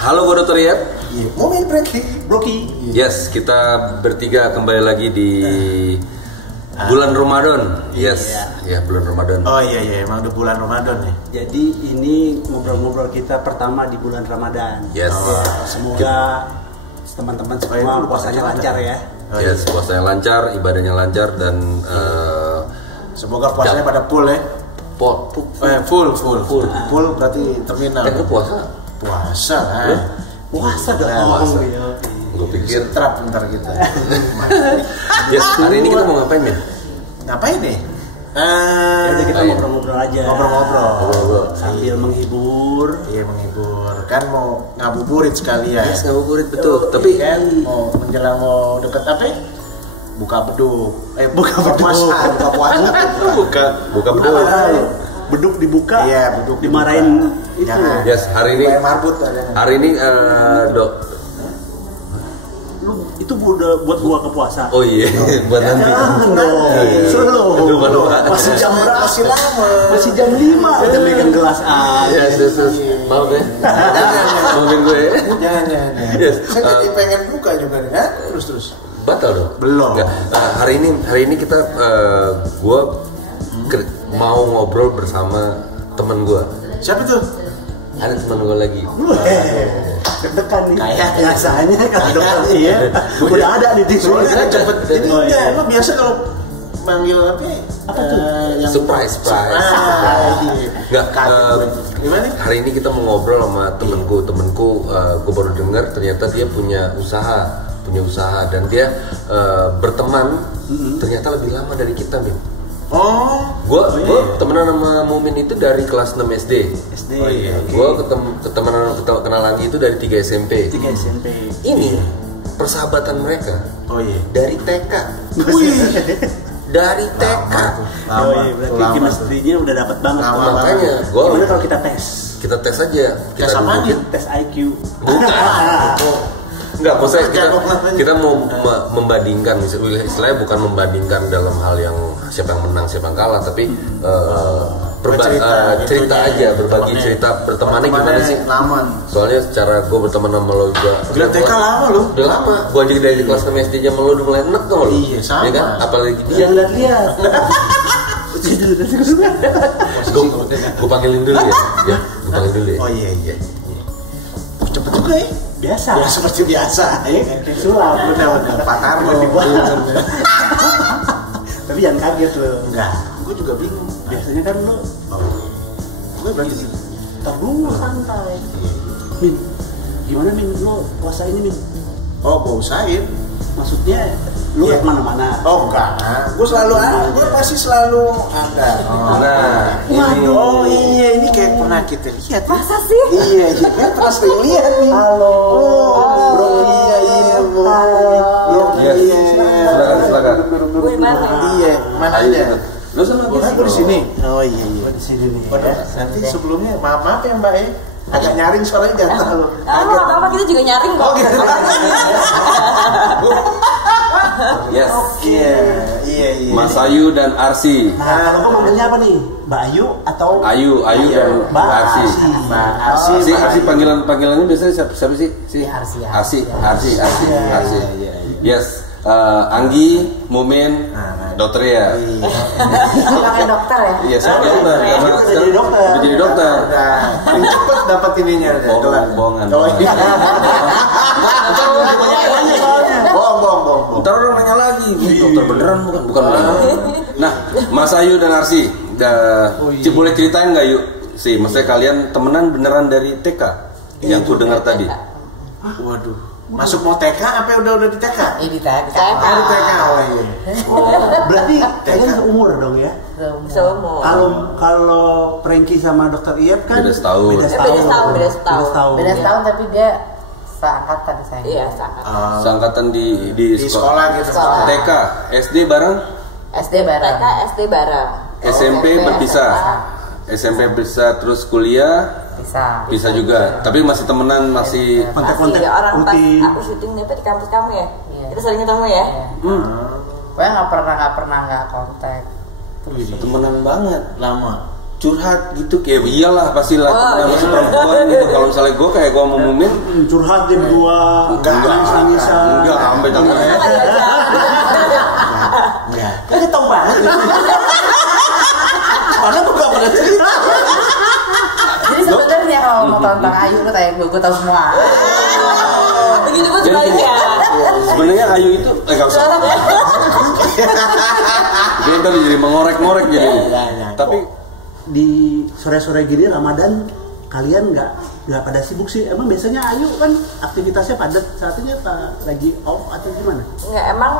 Halo Gue Dr. Iyap. Momen Broki. Yes, kita bertiga kembali lagi di bulan Ramadan. Yes, ya bulan Ramadan. Oh iya, emang udah bulan Ramadan ya. Jadi ini ngobrol-ngobrol kita pertama di bulan Ramadan. Yes. Semoga teman-teman semua puasanya lancar ya. Yes, puasanya lancar, ibadahnya lancar dan semoga puasanya pada full ya. Full berarti terminal. Kan puasa lah. Puasa dong. Gue pikir trap bentar kita. Yes, hari ini kita mau ngapain ya? Ngapain nih? Jadi kita ngobrol-ngobrol aja. Ngobrol. Sambil menghibur. Iya, menghibur. Kan mau ngabuburit sekalian. Yes, ngabuburit betul. Tapi kan mau menjelang mau deket apa? Buka beduk. Buka puasa. Buka beduk. Beduk dibuka. Iya, beduk dimarahin itu. Jangan. Yes, hari ini marbut. Hari ini Dok. Lu itu buat gua ke puasa. Oh iya, buat nanti. Jangan dong. Slow. Masih jam berapa? Masih lama. Masih jam 5 kita bikin gelas air. Yes. Maaf ya. Maafin gue. Jangan. Yes. Saya jadi pengen buka juga nih. Terus. Batal dong? Belum. Hari ini kita mau ngobrol bersama teman gue. Siapa tuh? Ada teman gue lagi. Deg-degan nih. Kayak biasanya kan dokter iya. Udah ada di diri. Cepet. Jadi lo biasa kalau manggil apa tuh? Surprise. Enggak. Gimana? Hari ini kita mau ngobrol sama temenku. Gue baru dengar ternyata dia punya usaha dan dia berteman ternyata lebih lama dari kita, Min. Gue temenan sama Mumin itu dari kelas 6 SD. Oh iya. Gue kenalan itu dari 3 SMP. Ini persahabatan mereka. Oh iya. Dari TK. Dari TK. Berarti chemistry-nya udah dapat banget. Makanya gimana kalau kita tes? Kita tes aja. Tes apa aja? Tes IQ. Enggak, maksudnya kita mau membandingkan, istilahnya bukan membandingkan dalam hal yang siapa yang menang, siapa yang kalah, tapi cerita aja, berbagi cerita bertemannya gimana sih? Lama. Soalnya secara gue berteman sama lo juga. Udah TK lama lo? Udah lama. Gue juga dari kelas 6 SD aja sama lo udah mulai enak tuh lo. Iya, sama. Ya kan? Apalagi dia. Jangan lihat. Gue panggilin dulu ya. Gue panggilin dulu ya. Oh iya. Cepet juga ya. Biasa. Ya seperti biasa. Kayak sulap. Benar. Pakar lo. Tapi jangan kaget lo. Enggak. Gue juga bingung. Biasanya kan lo. Gue berarti. Ntar dulu santai. Min, gimana Min? Lo puasa ini Min? Oh, gue usahain. Maksudnya lu kemana-mana? Oh enggak, gue selalu gue pasti selalu ada. Waduh. Oh iya, ini kayak pernah kita lihat. Masa sih? Iya, kan pernah sering lihat nih. Halo. Bro, iya, Bro. Silakan. Gue mana? Iya, mana aja. Lu sama Gue di sini. Oh iya. Di sini nih. Nanti sebelumnya maaf ya Mbak agak nyaring suaranya jangan terlalu. Apa kita juga nyaring kok. Oh gitu. Yes. Iya. Mas Ayu dan Arsi. Nah, kalau kau manggilnya apa nih? Mbak Ayu atau Ayu dan Mbak Arsi. Mbak Arsi. Si Arsi panggilannya biasanya siapa sih? Si Arsi. Yes. Anggi, Mumin, dokter ya. Pakai dokter ya? Iya, saya dokter. Udah jadi dokter. Paling cepet dapat ininya. Bohongan. Bohong. Ntar orang nanya lagi, dokter beneran bukan. Nah, Mas Ayu dan Arsi, boleh ceritain nggak yuk? Maksudnya kalian temenan beneran dari TK? Yang ku dengar tadi. Waduh. Masuk mau TK apa udah di TK? Di TK. Di TK. Oh iya. berarti kalian seumur dong ya? Seumur. Kalau Franky sama Dokter Iyap kan Beda setahun. Beda setahun tapi dia seangkatan saya. Iya, seangkatan. Seangkatan di sekolah gitu. Sekolah. TK, SD bareng? SD bareng. TK, SD bareng. SMP berpisah. SMP bisa terus kuliah bisa juga, tapi masih temenan, masih kontak-kontak orang pas rutin. aku syuting itu di kampus kamu ya, kita sering ketemu ya. Pokoknya nggak pernah nggak kontak. temenan banget. Lama. curhat gitu kayak iyalah pastilah masih perempuan gitu. Kalau misalnya gue kayak gue mau mumin curhat dia berdua nangis-nangisan enggak sampai tangan Enggak. Kayaknya tahu banget. Padahal gue gak pernah cerita. Jadi sebenarnya kalau mau tentang Ayu lu tanya gue tahu semua. Begitu pun sebaliknya. Sebenarnya Ayu itu enggak usah. Dia tadi jadi mengorek-ngorek jadi. Tapi di sore-sore gini Ramadan kalian nggak pada sibuk sih? Emang biasanya Ayu kan aktivitasnya padat, saat ini apa lagi off atau gimana? Nggak, emang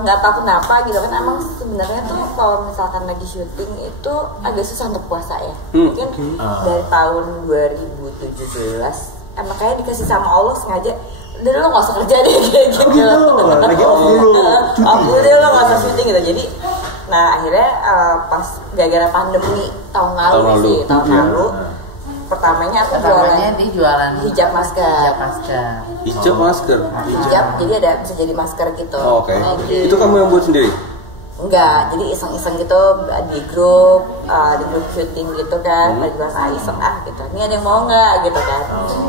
nggak tahu kenapa gitu kan. Emang sebenarnya tuh kalau misalkan lagi syuting itu agak susah untuk puasa ya. Mungkin dari tahun 2017 emang kayak dikasih sama Allah sengaja, udah lo nggak usah kerja deh kayak gitu. Lagi off dulu. Udah lo nggak usah syuting gitu. Jadi nah akhirnya pas gara-gara pandemi tahun lalu pertamanya aku jualan hijab masker. Hijab jadi ada bisa jadi masker gitu. Oke. Itu kamu yang buat sendiri? Enggak, jadi iseng-iseng gitu di grup syuting gitu kan. Pada bilang iseng gitu. Ini ada yang mau nggak gitu kan.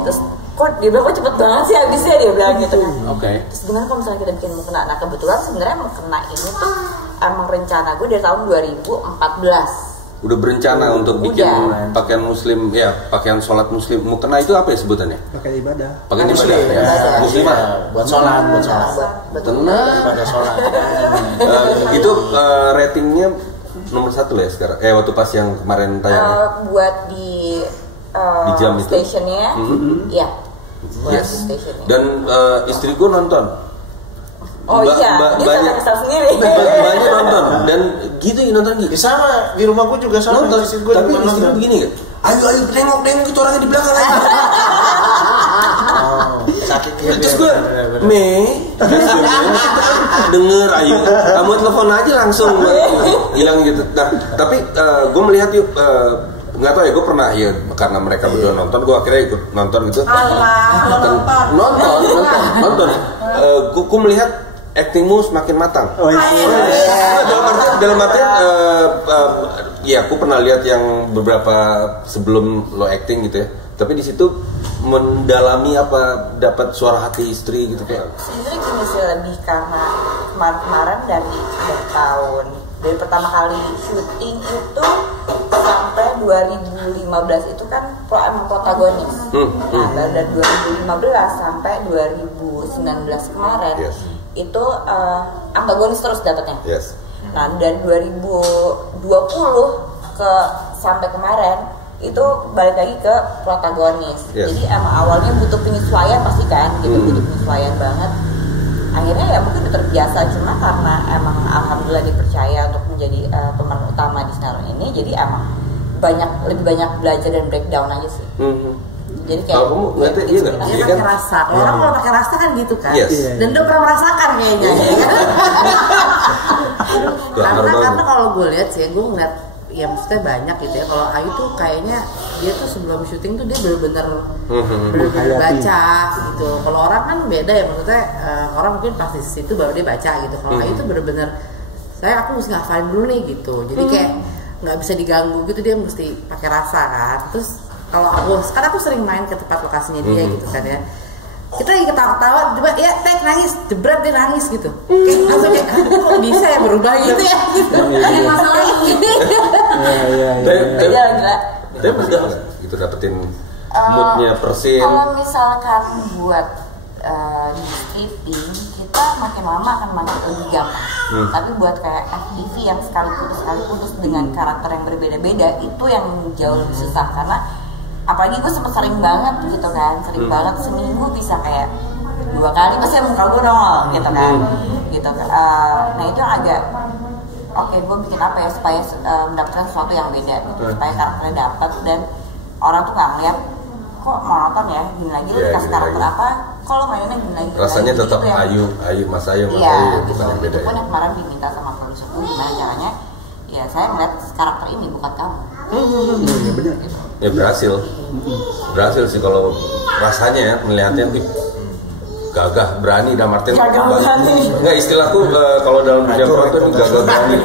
Terus kok dia bilang kok cepet banget sih habisnya, dia bilang gitu kan. Terus gimana kalau misalnya kita bikin mukena? Nah kebetulan sebenarnya mukena ini tuh emang rencana gue dari tahun 2014. Udah berencana untuk bikin pakaian muslim ya, pakaian sholat muslim. Mukena itu apa ya sebutannya? Pakaian ibadah ya. Muslimah buat sholat. Benar. Ibadah sholat. Itu ratingnya nomor 1 lah ya sekarang. Waktu pas yang kemarin tayang. Buat di jam itu stationnya, ya. Yes. Dan istriku nonton. Dia banyak sendiri. Banyak nonton dan gitu nonton gitu. Sama di rumah gue juga sama. Nonton. Tapi istri gue begini kan. Ayo tengok itu orangnya di belakang aja. Sakit gitu. Terus gue denger Ayu, kamu telepon aja langsung hilang gitu. Nah, tapi gue melihat nggak tahu ya, gue pernah ya karena mereka berdua nonton, gue akhirnya ikut nonton gitu. Nonton. Gue melihat aktingmu semakin matang. Dalam artian ya aku pernah lihat yang beberapa sebelum lo acting gitu ya. Tapi di situ mendalami apa, dapat suara hati istri gitu kan. Sebenarnya gini sih, lebih karena kemarin dari pertama kali syuting itu sampai 2015 itu kan emang protagonis. Nah, dari 2015 sampai 2019 kemarin itu antagonis terus dapatnya. Nah, dari 2020 sampai kemarin itu balik lagi ke protagonis. Jadi emang awalnya butuh penyesuaian pasti kan, gitu butuh penyesuaian banget. Akhirnya ya mungkin udah terbiasa, cuma karena emang alhamdulillah dipercaya untuk menjadi pemeran utama di sinetron ini, jadi emang lebih banyak belajar dan breakdown aja sih. Jadi kayak dia pakai rasa. Orang kalau pakai rasa kan gitu kan. Dan dia pernah merasakan kayaknya. Karena kalau gue lihat sih, gue ngeliat ya maksudnya banyak gitu ya. Kalau Ayu tuh kayaknya dia tuh sebelum syuting tuh dia bener-bener baca gitu. Kalau orang kan beda ya, maksudnya orang mungkin pas di situ baru dia baca gitu. Kalau Ayu tuh bener-bener aku mesti ngafalin dulu nih gitu. Jadi kayak nggak bisa diganggu gitu, dia mesti pakai rasa kan. Terus kalau aku sering main ke tempat lokasinya dia gitu kan ya. Kita lagi ketawa-ketawa, coba ya nangis, jebret dia nangis gitu. Kayak langsung kayak kok bisa ya berubah gitu ya gitu. Ada masalah ini. Gila. Tapi mudah gitu dapetin moodnya persin. Kalau misalkan buat di scripting kita makin lama akan makin lebih gampang. Tapi buat kayak FTV yang sekali putus dengan karakter yang berbeda-beda itu yang jauh lebih susah, karena apalagi gue sering banget gitu kan, banget seminggu bisa kayak 2 kali pasti muka gue nongol gitu kan, nah itu yang agak gue bikin apa ya supaya mendapatkan sesuatu yang beda gitu, supaya karakternya dapat dan orang tuh nggak ngeliat kok monoton ya gini lagi, lu dikasih karakter apa kalau mainnya gini lagi rasanya tetap gitu Ayu Mas Ayu gitu. Yang beda ya. Yang kemarin diminta sama produser gue gimana caranya ya saya ngeliat karakter ini bukan kamu. Ya benar. Ya berhasil sih kalau rasanya ya, melihatnya gagah berani dan Martin nggak istilahku kalau dalam dunia peran itu gagah berani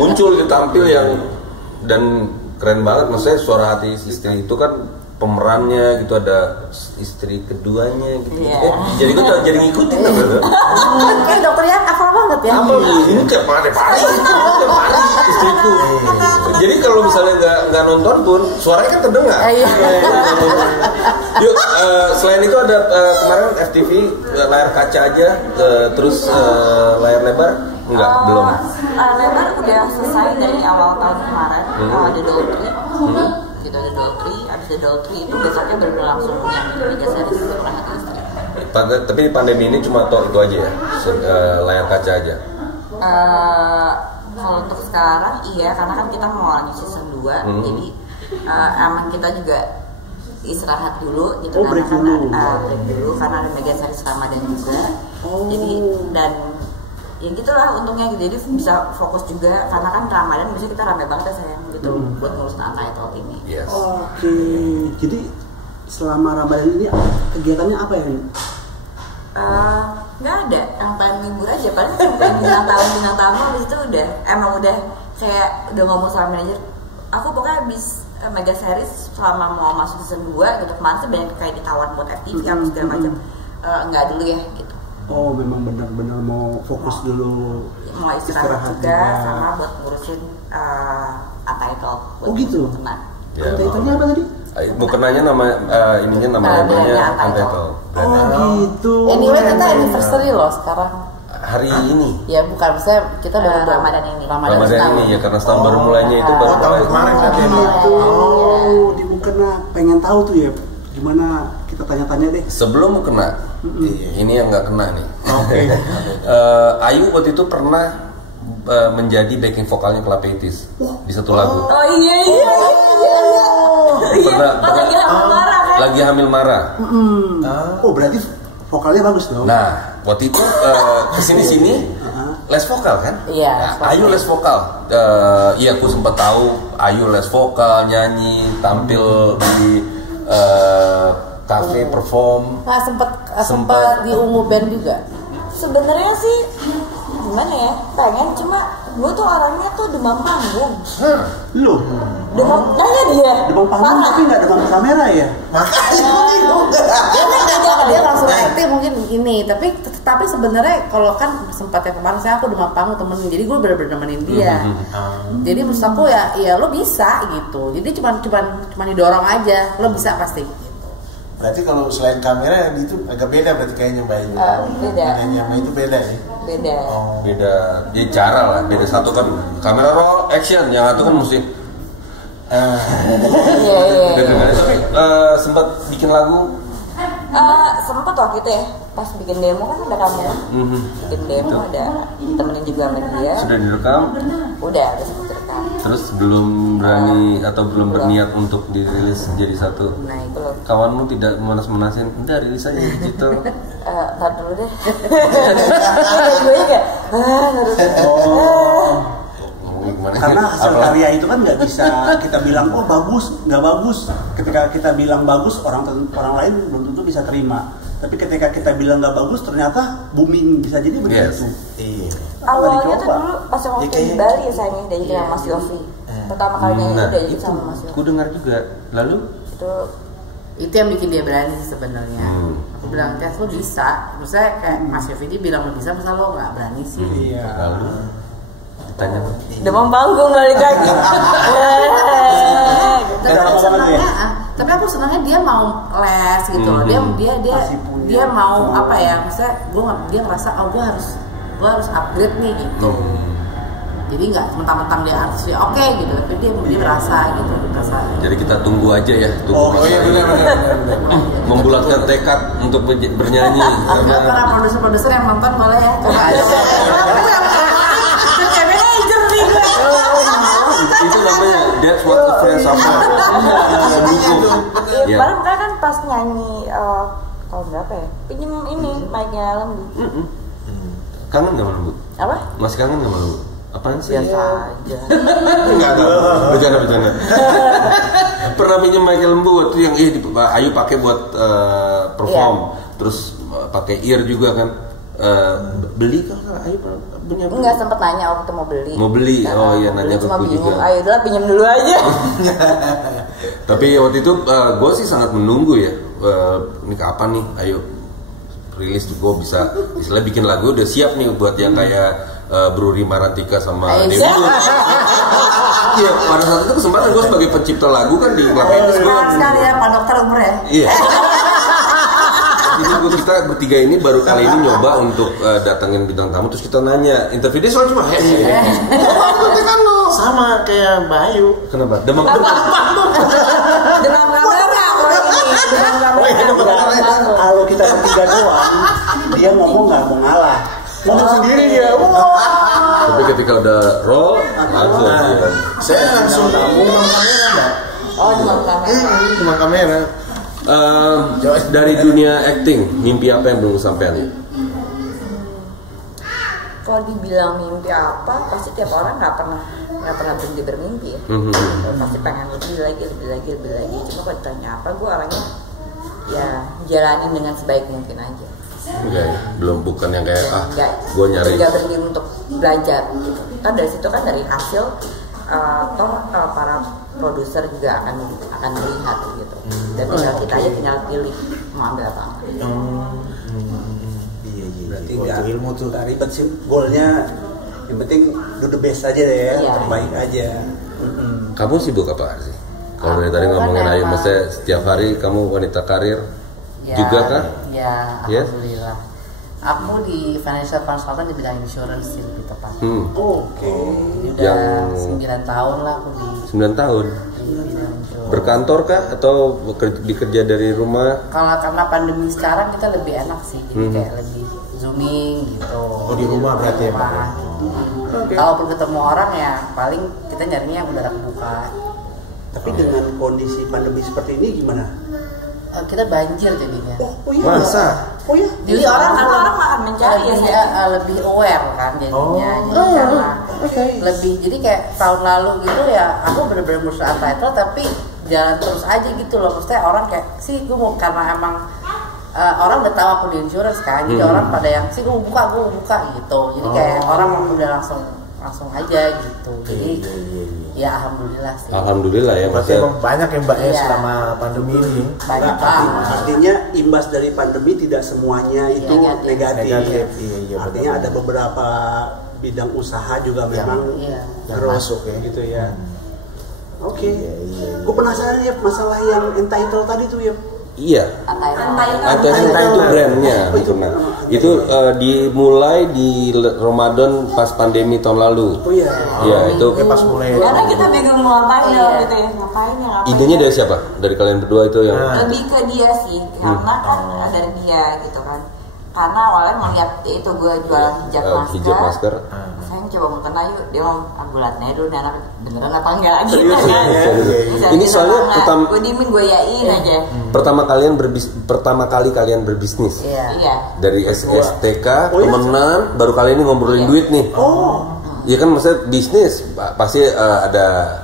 muncul tampil yang dan Keren banget, maksudnya Suara Hati Istri itu kan pemerannya gitu, ada istri keduanya gitu. Jadi gue jadi ngikutin gitu. Kayak dokternya hafal banget ya. Apa ini tiap hari istriku. Jadi kalau misalnya nggak nonton pun suaranya kan terdengar. Yuk, selain itu ada kemarin FTV layar kaca aja, terus layar lebar enggak belum. Lebar udah selesai dari awal tahun kemarin. Ada Doltri. Gitu ada Doltri, abis ada Doltri itu besoknya baru langsung yang Mega Series Suara Hati Istri. Tapi pandemi ini cuma itu aja ya, layar kaca aja. Kalau untuk sekarang iya, karena kan kita mau lanjut season 2, jadi emang kita juga istirahat dulu gitu, karena kan break dulu karena ada Mega Series Ramadan juga. Jadi dan ya gitulah untungnya gitu, jadi bisa fokus juga karena kan Ramadan biasanya kita rame banget ya sayang gitu buat ngurusin Untitled ini. Yes. Oke, jadi selama Ramadan ini kegiatannya apa ya? Nggak ada, yang paling libur aja, paling sampai bintang tamu habis itu udah kayak udah ngomong sama manajer, aku pokoknya habis Mega Series selama mau masuk season 2 gitu, kemarin sih banyak kayak ditawar buat FTV apa segala macam, nggak dulu ya gitu. Oh, memang benar-benar mau fokus dulu, mau istirahat juga sama buat ngurusin Untitled. Oh gitu. Untitled-nya apa tadi? Bukannya nama labelnya Untitled. Oh gitu. Anyway kita anniversary loh sekarang. Hari ini. Ya bukan, maksudnya kita baru Ramadan ini. Ramadan ini ya, karena setahun baru mulainya itu baru tahun kemarin berarti ini. Di Mukena pengen tahu tuh ya, gimana kita tanya-tanya deh. Sebelum kena, ini yang nggak kena nih. Oke. Ayu waktu itu pernah menjadi backing vokalnya Klapetis di satu lagu. Oh iya. Pernah Lagi hamil marah kan? Lagi hamil marah. Oh berarti vokalnya bagus dong. Nah waktu itu kesini les vokal kan? Iya. Nah, Ayu les vokal. Iya aku sempat tahu Ayu les vokal, nyanyi, tampil di cafe perform. Nah sempat di Ungu Band juga. Sebenarnya sih gimana ya, pengen, cuma gue tuh orangnya tuh demam panggung. Loh, Demam, nanya dia. demam panggung tapi nggak demam kamera ya? Dia langsung ngerti mungkin ini, tapi sebenarnya kalau kan sempat ya kemarin aku demam panggung temenin, jadi gue bener-bener nemenin dia. Jadi maksud aku ya lo bisa gitu, jadi cuma didorong aja, lo bisa pasti. Berarti kalau selain kamera itu agak beda berarti kayaknya Mbak Ayu. Beda. Kayaknya Mbak itu beda ya. Beda. Beda, dia cara lah. Beda satu kan kamera roll action, yang satu kan mesti. Iya. Tapi sempat bikin lagu. Sempet waktu itu ya, pas bikin demo kan ada kamera. Bikin demo ada temenin juga sama dia. Sudah direkam. Udah sempet direkam. Terus belum berani atau belum berniat untuk dirilis jadi satu. Nah itu loh. Kawanmu tidak manas-manasin, udah rilis aja digital. Ntar dulu deh. Gue juga. Karena hasil karya itu kan nggak bisa kita bilang oh bagus, nggak bagus. Ketika kita bilang bagus, orang lain belum tentu bisa terima. Tapi ketika kita bilang nggak bagus, ternyata booming, bisa jadi begitu. Iya. Awalnya tuh dulu pas waktu di Bali ya sayangnya dari sama Mas Yofi. Pertama kalinya itu udah jadi sama Mas Yofi. Ku dengar juga. Lalu Itu yang bikin dia berani sebenarnya. Aku bilang Tes lo bisa, maksudnya kayak Mas Yofi dia bilang lo bisa, masa lo nggak berani sih? Iya. lalu ditanya demam panggung balik lagi. Tapi aku senangnya dia mau les gitu loh. Dia mau apa ya? Maksudnya dia ngerasa gue harus upgrade nih gitu. Jadi nggak mentang-mentang dia artis ya oke gitu, tapi dia merasa gitu, Jadi kita tunggu aja ya, Oh iya benar. membulatkan tekad untuk bernyanyi. Para produser yang nonton boleh ya. Coba aja. Itu namanya that's what the friends are for. Iya, kemarin kan pas nyanyi tahun berapa ya? Pinjem ini mic-nya Lembu. Kangen gak malu? Apa? Masih kangen gak malu? Apaan sih? Biasa aja. Enggak tahu. Bercanda. Pernah pinjam mic Lembu waktu yang Ayu pakai buat perform. Terus pakai ear juga kan. beli kalau Ayu punya beli? Enggak, sempet nanya waktu mau beli. Mau beli, oh iya nanya ke cuma gue bingung. juga. Ayo udah pinjam dulu aja. Tapi waktu itu gue sih sangat menunggu ya. Ini kapan nih? Ayo rilis gue bisa istilah bikin lagu udah siap nih buat yang kayak Bruri Marantika sama Dewi. Iya, pada saat itu kesempatan gue sebagai pencipta lagu kan di Klapetis gue. Sekali ya Pak Dokter Umur ya. Iya. Jadi kita bertiga ini baru kali ini nyoba untuk datangin bintang tamu terus kita nanya interview dia soal cuma sama kayak Mbak Ayu. kenapa demam Demam kamera kalau ini. Demam kamera. Kalau kita bertiga doang, dia ngomong nggak mau ngalah. Ngomong sendiri dia. tapi ketika udah roll langsung ya. Saya langsung demam kamera, Mbak. Oh, demam kamera. Demam kamera. Dari dunia acting mimpi apa yang belum kesampaian ya? Kalau dibilang mimpi apa, pasti tiap orang nggak pernah berhenti bermimpi ya. Pasti pengen lebih lagi. Cuma kalau ditanya apa, gue orangnya ya jalanin dengan sebaik mungkin aja. Enggak ya? Belum bukan yang kayak gue nyari. Nggak berhenti untuk belajar. Gitu. Kan dari situ kan dari hasil para produser juga akan melihat gitu. Dan tinggal kita aja tinggal pilih mau ambil apa. Berarti nggak ilmu tuh nggak ribet sih, goalnya yang penting do the best aja deh ya, Iya. terbaik aja. Kamu sibuk apa sih? Kalau dari tadi Aku ngomongin kan Ayu, emang- maksudnya setiap hari kamu wanita karir juga kah? Ya, Ya? alhamdulillah. Aku di financial consultant di bidang insurance sih lebih tepat. Oke. Jadi udah Yang- 9 tahun lah aku di 9 tahun. bidang insurance. Berkantor kah atau bekerja dari rumah? Kalau karena pandemi sekarang kita lebih enak sih, jadi kayak lebih zooming gitu. Oh, di rumah berarti ya, Pak? Rumah, gitu. Kalaupun ketemu orang ya paling kita nyarinya yang udara kebuka. Tapi dengan kondisi pandemi seperti ini gimana? Kita banjir jadinya. Oh iya. Masa? Oh iya. Jadi orang akan mencari ya. lebih, lebih aware kan jadinya. Jadi karena lebih jadi kayak tahun lalu gitu ya aku bener-bener berusaha title tapi jalan terus aja gitu loh. Maksudnya orang kayak sih gue mau karena emang orang udah tahu aku di insurance kan. Jadi orang pada yang sih gue mau buka gitu. Jadi kayak orang udah langsung aja gitu. Jadi ya alhamdulillah sih. Alhamdulillah ya, Berarti maksudnya emang banyak ya Mbak ya Iya. selama pandemi ini. Banyak Nah, banget. artinya imbas dari pandemi tidak semuanya itu Negatif. negatif. Negatif, iya, Artinya benar. ada beberapa bidang usaha juga memang Iya. Yang terus masuk ya. gitu ya. Oke. Iya. Gue penasaran ya masalah yang entitled tadi tuh ya. iya. Entitled itu brandnya gitu. Nah, itu dimulai di Ramadan pas pandemi tahun lalu. Oh iya. Ya itu Oke, pas mulai. Karena kita bingung mau ngapain ya gitu ya, ngapain. idenya dari siapa? Dari kalian berdua itu yang Lebih ke dia sih, karena kan dari dia gitu kan. Karena awalnya melihat itu gue jualan hijab masker. Saya coba mau kena yuk, dia mau bulatnya dulu dan beneran apa enggak gitu kan. Ini soalnya gue dimin gue yain aja. pertama kali kalian berbisnis. Iya. Dari STK temenan baru kali ini ngobrolin duit nih. Iya kan maksudnya bisnis pasti ada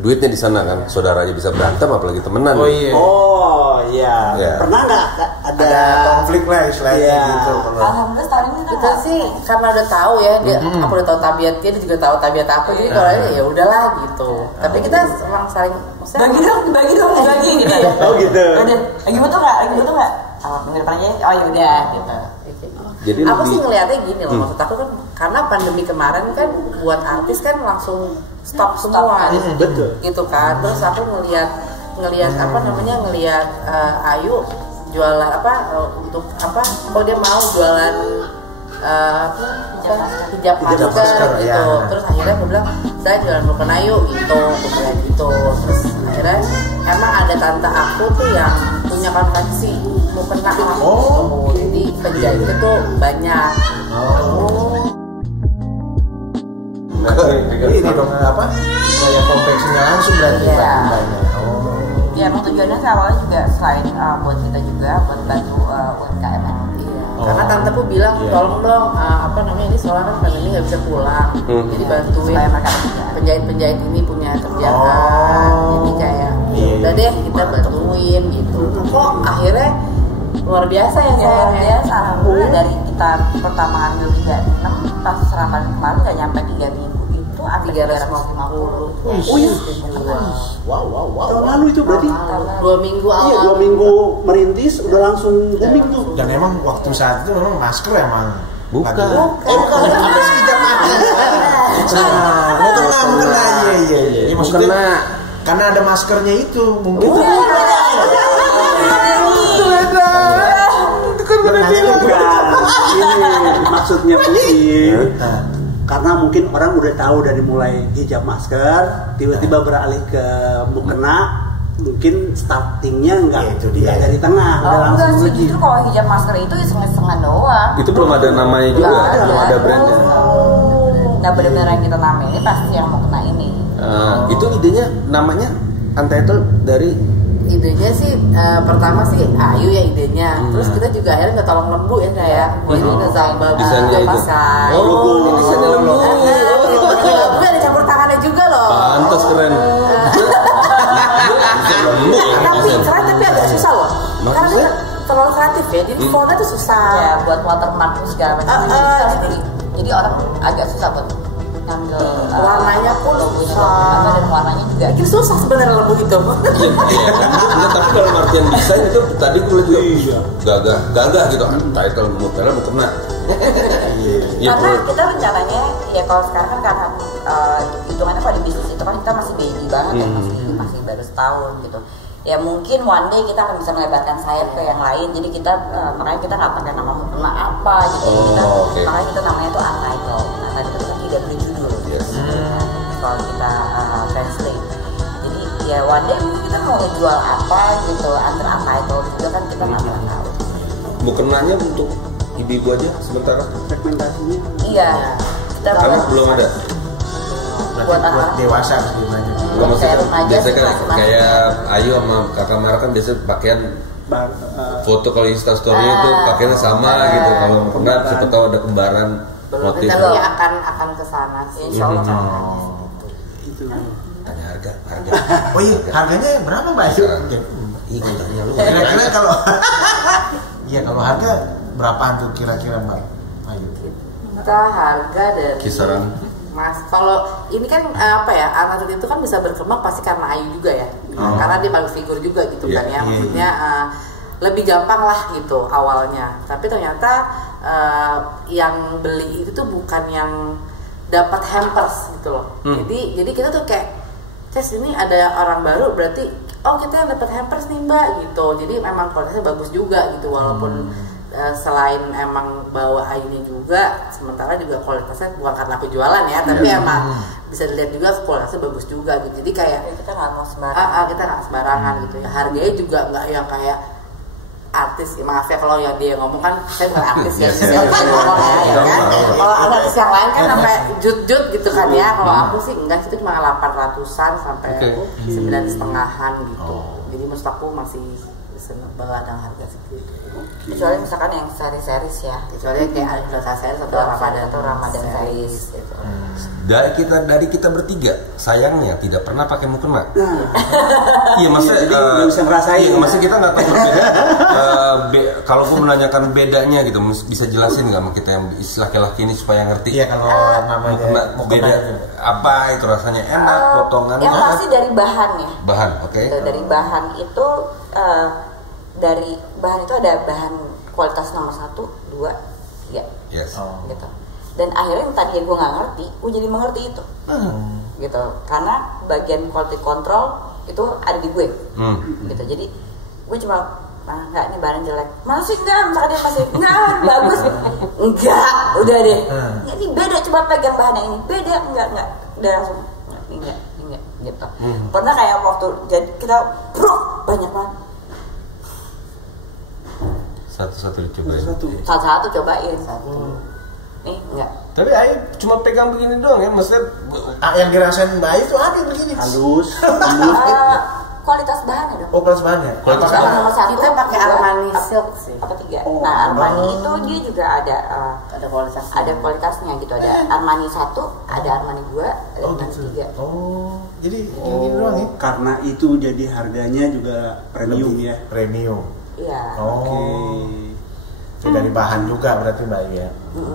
duitnya di sana kan. Saudara aja bisa berantem apalagi temenan. Oh iya. Oh iya. Iya. Pernah nggak ada Ada konflik lah istilahnya Iya. gitu. Kalau Alhamdulillah tahun ini Kita sih karena udah tahu ya dia, aku udah tahu tabiat dia juga tahu tabiat aku jadi kalau ya udahlah gitu. Tapi kita emang saling maksudnya bagi dong gitu. Oh gitu. Udah, lagi butuh nggak? Minggu depan aja. Oh ya udah gitu. Jadi aku lebih sih ngeliatnya gini loh, maksud aku kan karena pandemi kemarin kan buat artis kan langsung stop semua Betul. gitu kan. Terus aku ngeliat apa namanya ngeliat Ayu jualan untuk apa? Kalau dia mau jualan hijab masker gitu. ya. Terus akhirnya aku bilang saya jualan mukena yuk gitu, aku bilang gitu. Terus akhirnya emang ada tante aku tuh yang punya konveksi mukena gitu. Jadi penjahitnya tuh banyak. ini dong apa? Kayak konveksinya langsung berarti Iya. Mbak banyak. Oh. Ya emang tujuannya sih awalnya juga selain buat kita juga buat bantu UMKM. Iya. Karena tanteku bilang tolong dong apa namanya ini soalnya kan pandemi nggak bisa pulang, jadi bantuin Supaya mereka kerja. penjahit ini punya kerjaan, jadi kayak Iya. udah deh kita bantuin gitu. Kok akhirnya luar biasa ya Ya, sayang ya. biasa. Alhamdulillah dari kita pertama ambil 36 pas ramalan kemarin nggak nyampe 3 minggu itu ambil 350. Oh iya. Wow. Tahun lalu itu berarti 2 minggu awal. iya 2 minggu merintis udah langsung booming tuh. Dan emang waktu saat itu memang masker emang Bukan. bukan ada sekejap mata. Mukena iya. Ya, maksudnya karena ada maskernya itu mungkin. Ini maksudnya Putin. Karena mungkin orang udah tahu dari mulai hijab masker, tiba-tiba beralih ke mukena, mungkin startingnya nggak dari tengah, udah Enggak langsung sih, lagi. justru kalau hijab masker itu setengah doang. Itu belum ada namanya juga, belum ada brandnya. Nah benar-benar yang kita namain ini pasti yang mau kena ini. Itu idenya namanya Untitled dari Idenya sih pertama sih Ayu ya idenya. Terus kita juga akhirnya ketolong Lembu ya kayak jadi ngezamba desainnya itu. pakai. Oh, desainnya Lembu. Lembu ada campur tangannya juga loh. Pantas keren. Tapi keren tapi agak susah loh. Karena dia terlalu kreatif ya. Jadi fontnya tuh susah. Ya buat watermark segala macam. Jadi orang agak susah buat ngambil warnanya pun susah. dan warnanya juga. Jadi susah sebenarnya Lembu itu. Enggak, tapi kalau artian desain itu tadi gue juga gagah gitu. Untitled karena mau kena. Iya. Karena kita rencananya ya kalau sekarang kan karena hitungannya kalau di bisnis itu kan kita masih baby banget ya, masih baru setahun gitu. Ya mungkin one day kita akan bisa melebarkan sayap ke yang lain. Jadi kita makanya kita nggak pakai nama mukena apa gitu. Makanya kita namanya tuh Untitled. Nah tadi itu kan tidak berjudul. Kalau kita translate. Jadi ya one day mungkin kita mau ngejual apa gitu antara Untitled juga kan kita nggak pernah tahu. Mukenanya untuk ibu-ibu aja sementara. Segmentasinya. Iya. Kita Karena belum ada. buat apa? Dewasa sih banyak. Belum Kayak maksudnya remaja biasanya kan masing-masing. kayak Ayu sama Kakak Mara kan biasa pakaian foto kalau Insta story itu pakaiannya sama gitu. Kalau pernah siapa tahu ada kembaran motif. Kita lihat akan ke sana sih. Insya Allah. Itu. Tanya harga. Oh iya, harganya berapa Mbak? Iya, tanya lu. Kira-kira kalau iya kalau harga berapaan tuh kira-kira Mbak? Ayo. Kita harga dari Kisaran. Mas, kalau ini kan apa ya, anak itu kan bisa berkembang pasti karena Ayu juga ya, karena dia paling figur juga gitu kan ya, maksudnya lebih gampang lah gitu awalnya. Tapi ternyata yang beli itu tuh bukan yang dapat hampers gitu loh. Jadi kita tuh kayak, Ces ini ada orang baru berarti, oh kita yang dapat hampers nih Mbak gitu. Jadi memang kualitasnya bagus juga gitu walaupun selain emang bawa Ayunya juga, sementara juga kualitasnya bukan karena aku jualan ya, tapi emang bisa dilihat juga kualitasnya bagus juga gitu. Jadi kayak Kita nggak mau sembarangan. kita nggak sembarangan gitu ya. Harganya juga nggak yang kayak artis, maaf ya kalau yang dia ngomong kan saya bukan artis ya, saya ngomong ya kan. Kalau artis yang lain kan sampai jut-jut gitu kan ya. Kalau aku sih enggak, itu cuma 800-an sampai 9,5-an gitu. Jadi menurut aku masih senebel dengan harga segitu. Kecuali misalkan yang seri-series ya. Kecuali kayak ada series atau Ramadan series gitu. Dari kita bertiga, sayangnya tidak pernah pakai mukena. Iya, maksudnya Jadi nggak bisa ngerasain. Iya, maksudnya kita nggak tahu berbeda. Kalau gue menanyakan bedanya gitu, bisa jelasin nggak sama kita yang istilah laki-laki ini supaya ngerti? Iya kalau namanya beda apa itu rasanya enak, potongannya. Yang pasti dari bahannya. Bahan, oke. Gitu, dari bahan itu dari bahan itu ada bahan kualitas nomor 1, 2, 3 Yes. gitu. Dan akhirnya yang tadi gue nggak ngerti, gue jadi mengerti itu. Gitu. Karena bagian quality control itu ada di gue. Gitu. Jadi gue cuma enggak, ini barang jelek. Masih enggak, misalkan dia masih enggak bagus. Enggak, udah deh. Ini beda, coba pegang bahan yang ini. Beda, enggak. Udah langsung enggak gitu. Pernah kayak waktu jadi kita banyak banget. Satu-satu dicobain. Satu-satu cobain. Enggak. Tapi Ayu cuma pegang begini doang ya, maksudnya yang dirasain Mbak Ayu tuh apa begini? Halus. Kualitas bahannya dong. Oh, kelas bahannya. Kualitas Bahan bahan. nomor 1 Kita pakai Armani Silk sih. Apa 3? Nah, Armani itu dia juga ada kualitasnya. ada kualitasnya gitu. Ada Armani 1, ada Armani 2, ada Armani 3. Oh, jadi gini doang ya? Karena itu jadi harganya juga premium ya. Premium. Iya. Dari bahan juga berarti Mbak Ayu ya?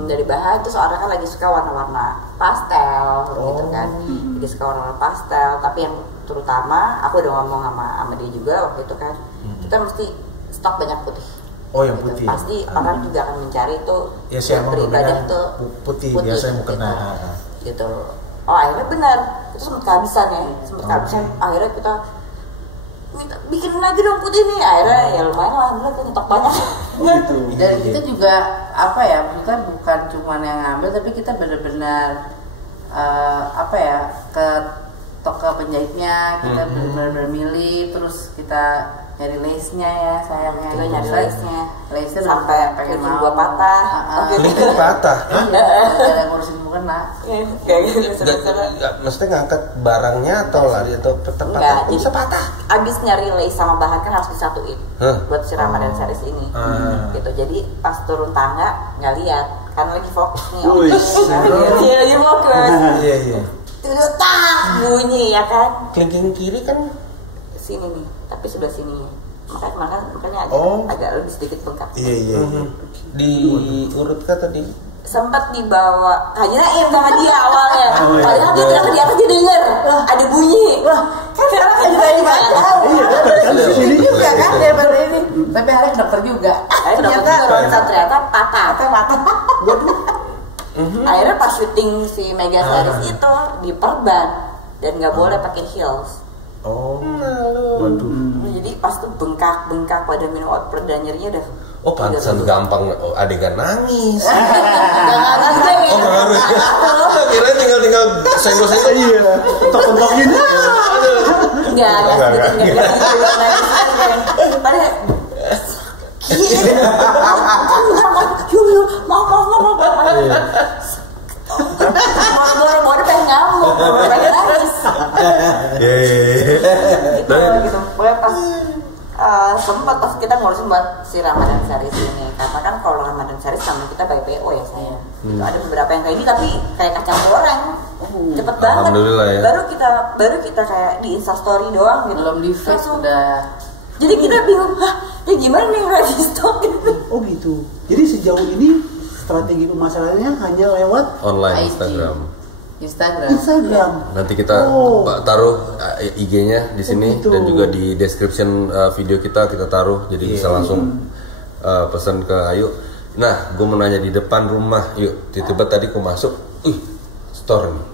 Dari bahan, terus orang kan lagi suka warna-warna pastel gitu kan. Lagi suka warna-warna pastel, tapi yang terutama aku udah ngomong sama dia juga waktu itu kan, kita mesti stok banyak putih. Oh yang gitu. putih. Pasti orang juga akan mencari itu ya sih emang beribadah tuh putih biasanya mau kena gitu. Oh akhirnya benar, itu sempat kehabisan ya, akhirnya kita minta bikin lagi dong putih nih, akhirnya ya lumayan lah, alhamdulillah kita nyetok banyak gitu. Dan kita juga apa ya, kita bukan cuma yang ngambil, tapi kita benar-benar apa ya, ke toko penjahitnya kita benar-benar milih, terus kita nyari lace-nya ya sayangnya, kita nyari lace-nya sampai pengen gua patah. Kelingking patah? Iya, ngurusin mukena. Kayak gitu. Maksudnya ngangkat barangnya atau lari atau tempat bisa patah? Abis nyari lace sama bahan kan harus disatuin buat si Ramadan series ini. Gitu. Jadi pas turun tangga nggak lihat, kan lagi fokus nih. Iya, lagi fokus. Iya. Tiba-tiba tak bunyi ya kan. Kelingking kiri kan Sini nih, tapi sebelah sini. Makanya agak lebih sedikit bengkak. Iya. Diurutkan tadi. Sempat dibawa kayaknya sama dia awalnya. Padahal dia ternyata di atas dia denger ada bunyi. Kan sekarang kan juga dibaca. Kan sini juga kan dia baru ini. Tapi hari ke dokter juga. Ternyata patah. Akhirnya pas syuting si Mega Series itu diperban dan nggak boleh pakai heels. Waduh. Jadi pas tuh bengkak pada minum obat pereda nyerinya udah. Pantesan gampang adegan nangis. Jangan nangis. Harus. Kira tinggal senggol-senggol. Iya. Tok-tokin. Enggak padahal mau pengen ngamuk, pengen nangis. Gitu. Boleh pas sempat pas kita ngurusin buat si Ramadan series ini, karena kan kalau Ramadan series sama kita by PO ya saya. Itu ada beberapa yang kayak ini tapi kayak kacang goreng, cepet banget. Alhamdulillah ya. Baru kita kayak di Instastory doang gitu. Belum di face udah. Jadi kita bingung, ya gimana nih ready stock gitu. Oh gitu. Jadi sejauh ini strategi pemasarannya hanya lewat online IG. Instagram. Nanti kita taruh IG-nya di sini dan juga di description video kita taruh, jadi bisa langsung pesan ke Ayu. Nah, gue mau nanya di depan rumah, yuk. Tiba-tiba tadi aku masuk, store nih.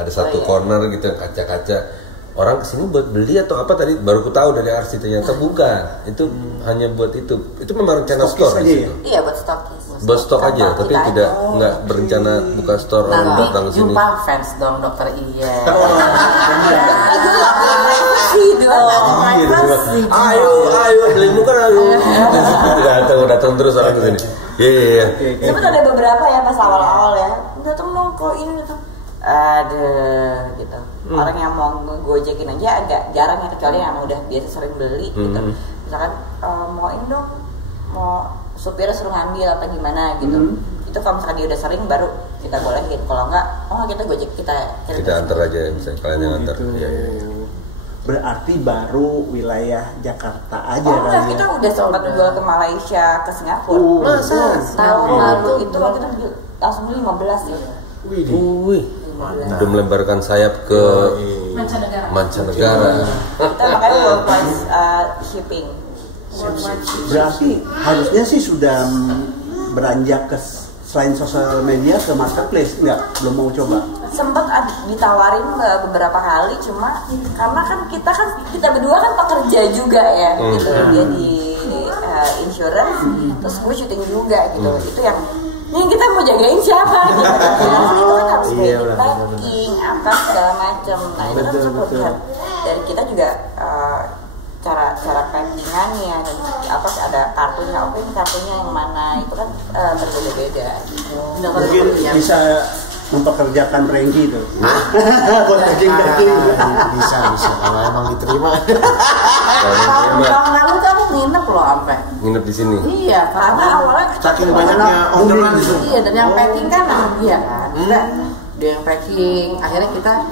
Ada satu corner gitu yang kaca-kaca. Orang kesini buat beli atau apa tadi? Baru ku tahu dari arsi, ternyata bukan. Itu hanya buat itu. Itu memang rencana store di situ. Iya, buat stokis. Buat stok aja, tapi nggak berencana buka store orang datang sini. Jumpa fans dong Dokter Iya. Ayo beli bukan ayo. Datang terus orang kesini. Iya. Tapi ada beberapa ya pas awal-awal ya. Datang dong kok ini datang. Ada gitu. Orang yang mau ngegojekin aja agak jarang ya, kecuali yang udah biasa sering beli gitu. Misalkan mau ini dong, mau supirnya suruh ngambil apa gimana gitu. Itu kalau misalkan dia udah sering baru kita bolehin. Kalau enggak, kita gojek kita antar aja, misalnya kalian yang antar. Iya. Berarti baru wilayah Jakarta aja kan? Kita udah sempat jual ke Malaysia, ke Singapura. Masa? Tahun lalu itu waktu itu langsung beli 15 ya. Wih. Udah melemparkan sayap ke mancanegara. Kita makanya worldwide shipping. Berarti harusnya sih sudah beranjak ke selain sosial media ke marketplace, belum mau coba? Sempat ditawarin beberapa kali, cuma karena kan kita berdua kan pekerja juga ya, gitu. Dia di insurance, terus gue syuting juga gitu. Itu yang kita mau jagain siapa gitu. Itu kan harus packing, apa segala macem. Nah itu kan kelebihan dari kita juga. Cara packingannya dan apa ada kartunya, kartunya yang mana itu kan berbeda-beda. Mungkin bisa mempekerjakan Renggi itu. Buat packing. Bisa kalau emang diterima. Tahun lalu tuh aku nginep loh sampai. Nginep di sini. Iya, karena awalnya saking banyaknya orderan itu. Iya, dan yang packing kan sama dia kan. Dia yang packing, akhirnya kita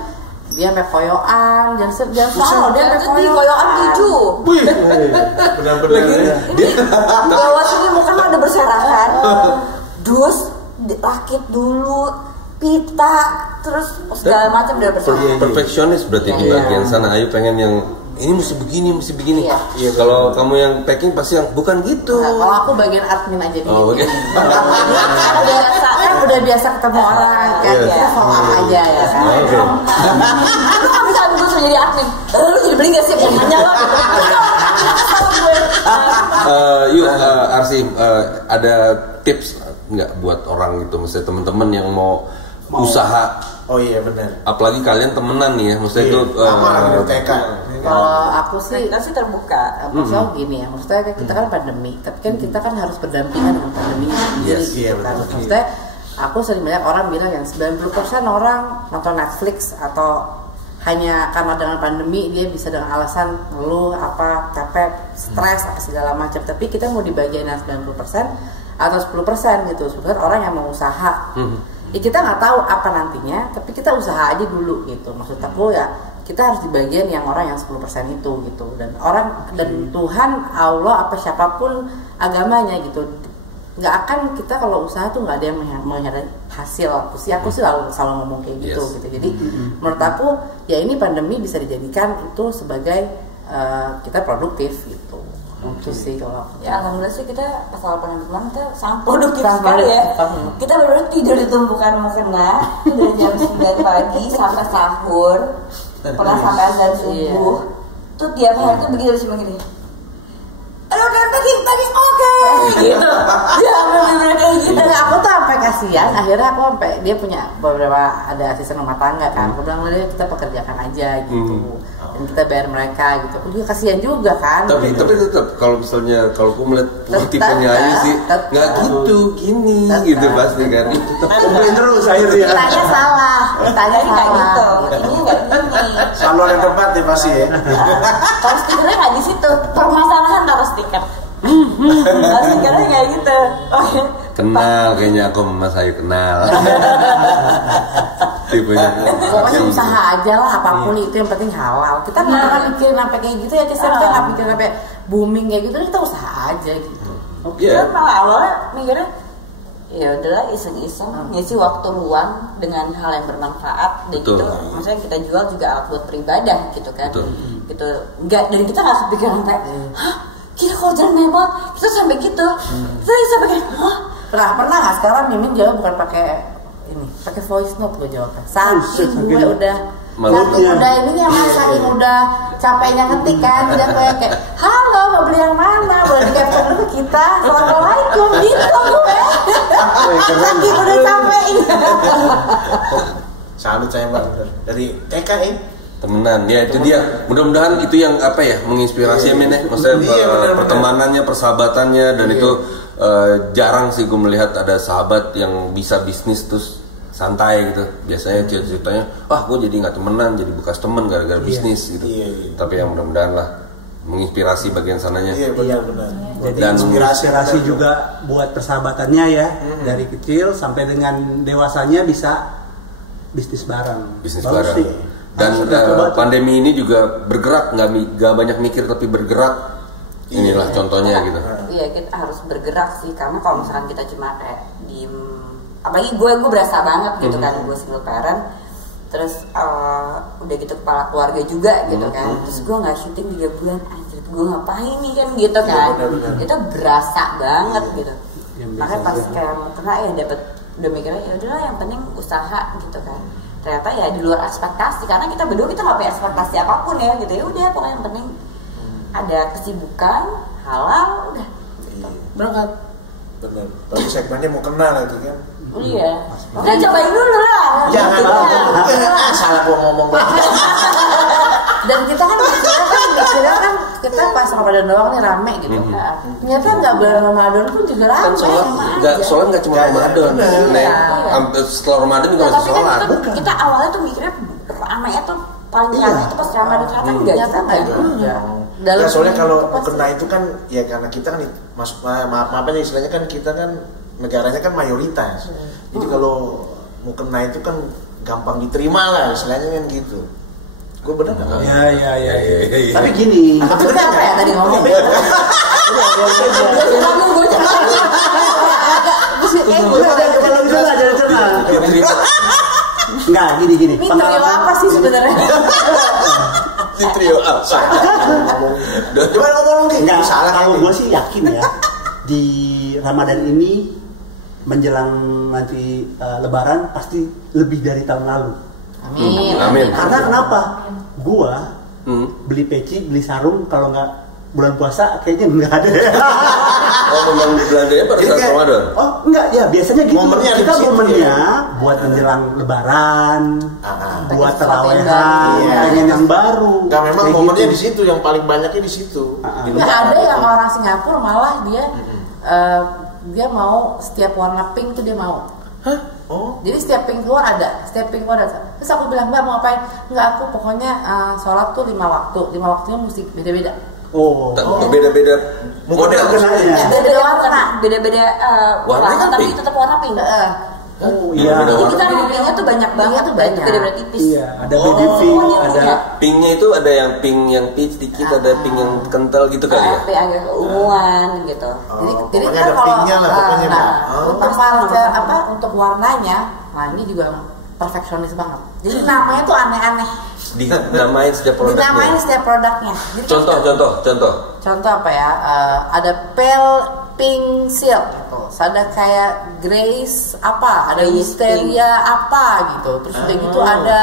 dia sampai koyoan, jangan salah dia sampai koyoan 7. Wih, benar-benar Dia gawat ini mukanya ada berserakan. Dus rakit dulu, pita, terus segala macam udah berserakan. Perfeksionis berarti di bagian sana. Ayu pengen yang ini mesti begini. Iya. Kalau kamu yang packing pasti yang bukan gitu. Nah, kalau aku bagian admin aja nih. Oh, oke. Udah biasa ketemu orang kan, kita follow up aja ya kan. Oke. Lu nggak bisa terus jadi admin. Lu jadi beli nggak sih? Nanya lo. Yuk, Arsi, ada tips nggak buat orang gitu, misalnya teman-teman yang mau usaha? Oh iya benar. Apalagi kalian temenan nih ya, maksudnya itu. TK. Kalau aku sih terbuka. Maksudnya gini ya, maksudnya kita kan pandemi, tapi kan kita kan harus berdampingan dengan pandemi sendiri. Iya, Kan. betul. Maksudnya aku sering banyak orang bilang yang 90% orang nonton Netflix atau hanya karena dengan pandemi dia bisa dengan alasan ngeluh apa capek, stres apa segala macam. Tapi kita mau dibagian 90% atau 10% gitu. Sebenarnya orang yang mau usaha. Ya kita nggak tahu apa nantinya, tapi kita usaha aja dulu gitu. Maksud aku ya kita harus di bagian yang orang yang 10% itu gitu. Dan orang dan Tuhan, Allah apa siapapun agamanya gitu, nggak akan kita kalau usaha tuh nggak ada yang mengkhianati hasil. Aku sih selalu ngomong kayak gitu gitu. Jadi menurut aku ya ini pandemi bisa dijadikan itu sebagai kita produktif gitu. Itu sih kalau ya alhamdulillah sih kita pasal penentuan kita sangat produktif sekali ya. Kita benar-benar tidur di tumpukan mukena dari jam 9 pagi sampai sahur, pernah sampai azan subuh. Tuh tiap hari tuh begitu sih begini. Aduh kan pagi oke gitu. Ya benar-benar kayak gitu. Dan aku tuh sampai kasihan, akhirnya aku sampai dia punya beberapa ada asisten rumah tangga kan. Aku bilang dia kita pekerjakan aja gitu. Dan kita bayar mereka gitu. Aku juga kasihan juga kan. Tapi tetap kalau misalnya kalau aku melihat tipenya Ayu sih nggak gitu gini gitu pasti kan. Tetap Komplain terus akhirnya. Kitanya salah. Tanya kayak gitu. Ini nggak gini. Saluran yang tepat ya pasti ya. Kalau stikernya nggak di situ. Permasalahan taruh stiker. Stikernya kayak gitu. kenal kayaknya aku sama Mas Ayu kenal. Tipenya. Pokoknya usaha aja lah apapun itu yang penting halal. Kita nggak pernah mikirin sampai kayak gitu ya, kita nggak mikirin sampai booming kayak gitu, kita usaha aja gitu. Kita malah awalnya mikirnya ya udahlah iseng-iseng ngisi waktu luang dengan hal yang bermanfaat dan gitu. Maksudnya kita jual juga alat buat beribadah gitu kan. Gitu. Enggak, dan kita nggak kepikiran kayak hah, kita kalau jalan banget kita sampai gitu. Terus sampai kayak pernah nggak sekarang Mimin jawab bukan pakai ini, pakai voice note gue jawabnya. Saking gue udah ininya saking udah capeknya ngetik kan, dia kayak halo mau beli yang mana, boleh di capture dulu kita, assalamualaikum gitu gue. Saking udah capek. Salut saya Mbak dari TK temenan ya, itu dia. Mudah-mudahan itu yang apa ya, menginspirasi ya Men ya, maksudnya pertemanannya, persahabatannya, dan itu jarang sih gue melihat ada sahabat yang bisa bisnis terus santai gitu. Biasanya ceritanya gue jadi nggak temenan, jadi bekas temen gara-gara bisnis gitu. Tapi yang mudah-mudahan lah menginspirasi bagian sananya. Benar-benar. Jadi Dan inspirasi juga buat persahabatannya ya, dari kecil sampai dengan dewasanya bisa bisnis bareng. Sih. Dan pandemi ini juga bergerak, nggak banyak mikir tapi bergerak. Inilah contohnya gitu. Iya, kita harus bergerak sih, karena kalau misalkan kita cuma kayak diem, apalagi gue berasa banget gitu kan, gue single parent, terus udah gitu kepala keluarga juga gitu kan, terus gue nggak syuting 3 bulan, anjir gue ngapain nih kan gitu kan, itu berasa banget gitu. Makanya pas kayak mau kena ya dapet, udah mikirnya ya udahlah yang penting usaha gitu kan. Ternyata ya di luar ekspektasi, karena kita berdua kita nggak punya ekspektasi apapun ya gitu, ya udah pokoknya yang penting ada kesibukan halal udah gitu. Berangkat. Bener. Tapi segmennya mau kenal lagi kan. Iya. Udah cobain dulu lah. Jangan salah gua ngomong banget. Dan kita kan kita pas Ramadan doang nih rame gitu. Ternyata nggak bulan Ramadan pun juga rame. Soalnya nggak cuma Ramadan. Setelah Ramadan juga masih sholat. Kita awalnya tuh mikirnya ramenya tuh paling rame itu pas Ramadan, ternyata enggak juga. Ya, soalnya kalau kena itu kan ya karena kita kan masuk maaf aja istilahnya kan kita kan negaranya kan mayoritas. Jadi kalau mau kena itu kan gampang diterima lah istilahnya kan gitu. Gue bener nggak? Ya. Tapi gini. Maksudnya apa ya tadi ngomong? Enggak, gini. Ini trio apa sih sebenarnya? Di trio apa? Coba ngomong nih. Enggak, kalau gue sih yakin ya di Ramadan ini menjelang nanti Lebaran pasti lebih dari tahun lalu. Amin. Karena kenapa? Gua beli peci, beli sarung kalau nggak bulan puasa kayaknya nggak ada. Oh, memang belanjanya pada saat Ramadan? Oh enggak, ya biasanya gitu. Momennya Kita di situ, momennya ya. buat menjelang Lebaran, buat Pengen terawehan, iya. pengen yang baru. Nggak, memang Kayak momennya gitu. di situ, yang paling banyaknya di situ. Nggak ada yang orang Singapura malah dia mau setiap warna pink tuh dia mau. Hah? Oh. Jadi setiap pink keluar ada, Terus aku bilang, Mbak mau ngapain? Enggak, aku pokoknya sholat tuh 5 waktu. 5 waktunya mesti beda-beda. Oh. Beda-beda model. Kenanya. Beda warna. Beda-beda Warna warna kan tapi pink. tetap warna pink. Oh Iya. iya. Jadi kita pinknya tuh banyak banget tuh banyak. beda-beda tipis. Iya, ada baby pink, ada Pinknya itu ada yang pink yang peach dikit, ada pink yang kental gitu kali ya? Tapi agak unguan gitu. Jadi Pokoknya kan ada kalau pinknya lah pokoknya. untuk warnanya, nah ini juga perfeksionis banget. Jadi namanya tuh aneh-aneh. Dinamain setiap produknya. Dinamain setiap produknya. Jadi Contoh. contoh apa ya? Ada pale pink silk gitu. Ada kayak grace apa, ada Grace wisteria apa gitu. Terus udah gitu ada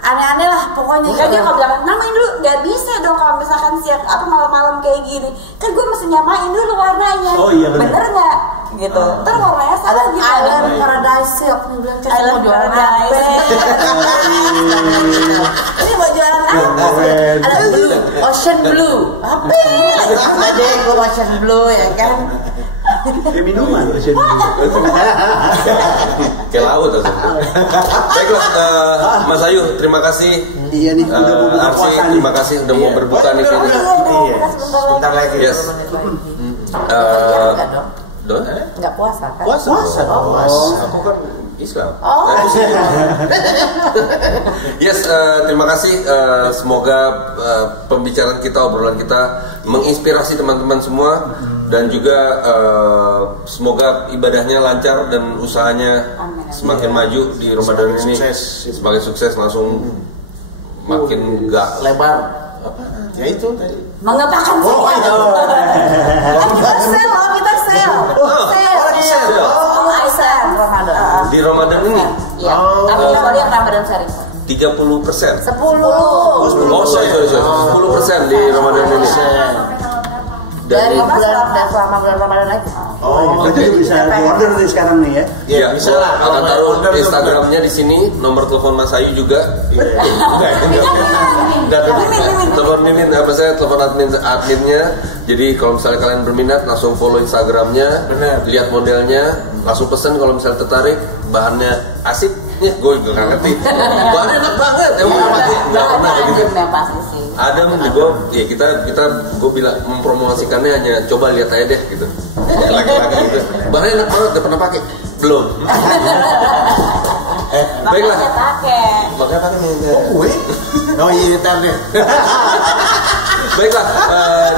aneh-aneh lah pokoknya. Enggak, dia kalau bilang namain dulu, nggak bisa dong kalau misalkan siang apa malam-malam kayak gini. Kan gue mesti nyamain dulu warnanya. Oh iya, bener. nggak? Gitu. Ntar warnanya Ada salah gitu. Island Paradise Silk nih bilang mau Island jualan Paradise. apa? Ini mau jualan apa? Ada blue, Ocean Blue. Apa? Ada gue Ocean Blue ya kan? kayak minuman Ocean Blue. Kayak laut atau baiklah, Mas Ayu, terima kasih. Iya nih, udah mau buka Arsi, puasa nih. terima kasih udah mau berbuka nih kayaknya. Iya. Sebentar lagi. Yes. Enggak dong. Don? Enggak puasa kan? Puasa dong. Aku kan Islam. Oh. Yes, terima kasih. Semoga pembicaraan kita, obrolan kita menginspirasi teman-teman semua, dan juga semoga ibadahnya lancar dan usahanya semakin maju di Ramadan ini. Semakin sukses, langsung makin gak Lebar. Apa? Ya itu tadi. Mengepakkan Oh, iya. Kita sel. Ramadan. di Ramadan ini. Iya. Tapi kalau dia Ramadan sehari. 30%. 10. Oh, sorry. 10% di Ramadan ini. Dari selama bulan Ramadan lagi. Oh, Berarti bisa order nih sekarang nih ya. Ya, bisa lah. akan taruh Order tuh. Instagramnya di sini, nomor telepon Mas Ayu juga. Iya. Telepon Mimin, telepon adminnya. Jadi kalau misalnya kalian berminat, langsung follow Instagramnya, Bener. lihat modelnya, langsung pesen kalau misalnya tertarik, bahannya asik. Ya, gue juga nggak ngerti. Bahannya enak banget, emang nggak pernah kayak gitu. Yang pasti sih. Ada gue, ya gue bilang mempromosikannya hanya coba lihat aja deh gitu. Laki-laki gitu. Bahannya enak banget, udah pernah pakai? Belum. Baiklah. Makanya pakai. Makanya pakai nih. Oh iya, ntar deh. Baiklah,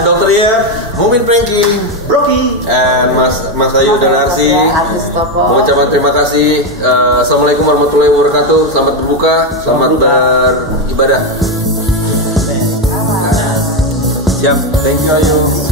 Dokter Ia, Mumin Franky. Broki. and Mas Ayu dan Arsi, Arsi Stopo. mengucapkan terima kasih. Assalamualaikum warahmatullahi wabarakatuh. Selamat berbuka, selamat beribadah. Siap, thank you Ayu.